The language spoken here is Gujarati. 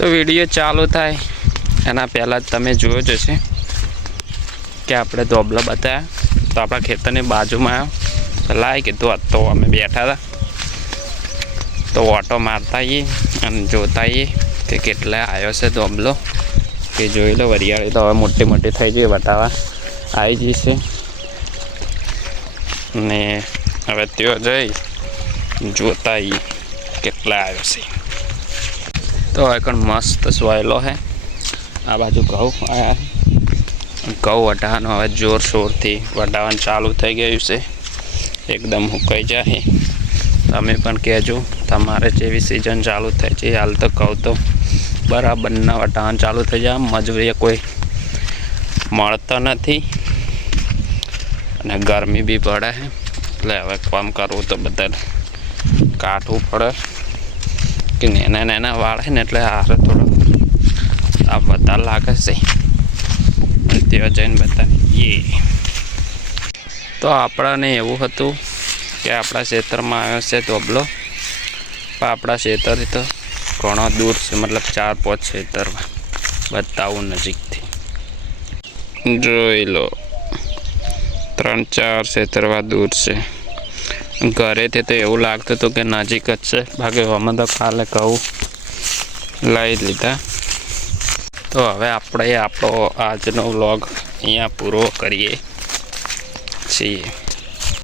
તો વીડિયો ચાલુ થાય. એના પહેલાં જ તમે જોયો જ હશે કે આપણે ધોબલો બતાવ્યા તો આપણા ખેતરની બાજુમાં લાય કીધું તો અમે બેઠા હતા. તો ઓટો મારતા આવીએ અને જોતા આવીએ કે કેટલા આવ્યો છે ધોબલો. કે જોઈ લો વરિયાળી તો હવે મોટી મોટી થઈ જઈ વટાવા આવી જશે ને હવે ત્યાં જઈ જોતા આવીએ કેટલા આવ્યો છે. તો એકણ મસ્ત સોયલો છે આ બાજુ ઘઉં આયા ઘઉં વટાવાનું હવે જોરશોરથી વટાવાનું ચાલુ થઈ ગયું છે. એકદમ હુકાઈ જાય તમે પણ કહેજો, તમારે જેવી સિઝન ચાલુ થાય છે, હાલ તો કહું તો બરાબરના વટાણ ચાલુ થઈ જાય. મજૂરી કોઈ મળતો નથી. અને ગરમી બી પડે એટલે હવે કામ કરવું તો બધા કાઢવું પડે. કે નાના નાના વાળ છે ને એટલે હારે થોડો આ બધા લાગે છે ત્યાં જઈને બતાવીએ તો આપણાને એવું હતું કે આપણા ક્ષેત્રમાં આવ્યો છે ધોબલો પણ આપણા ક્ષેત્રથી તો ઘણો દૂર છે મતલબ ચાર પાંચ ક્ષેત્રમાં બતાવું નજીકથી જોઈ લો ત્રણ ચાર ક્ષેત્રવા દૂર છે ઘરેથી તો એવું લાગતું હતું કે નજીક જ છે. બાકી અમે તો કાલે કહું લઈ લીધા. તો હવે આપણે આપણો આજનો વ્લોગ અહીંયા પૂરો કરીએ છીએ.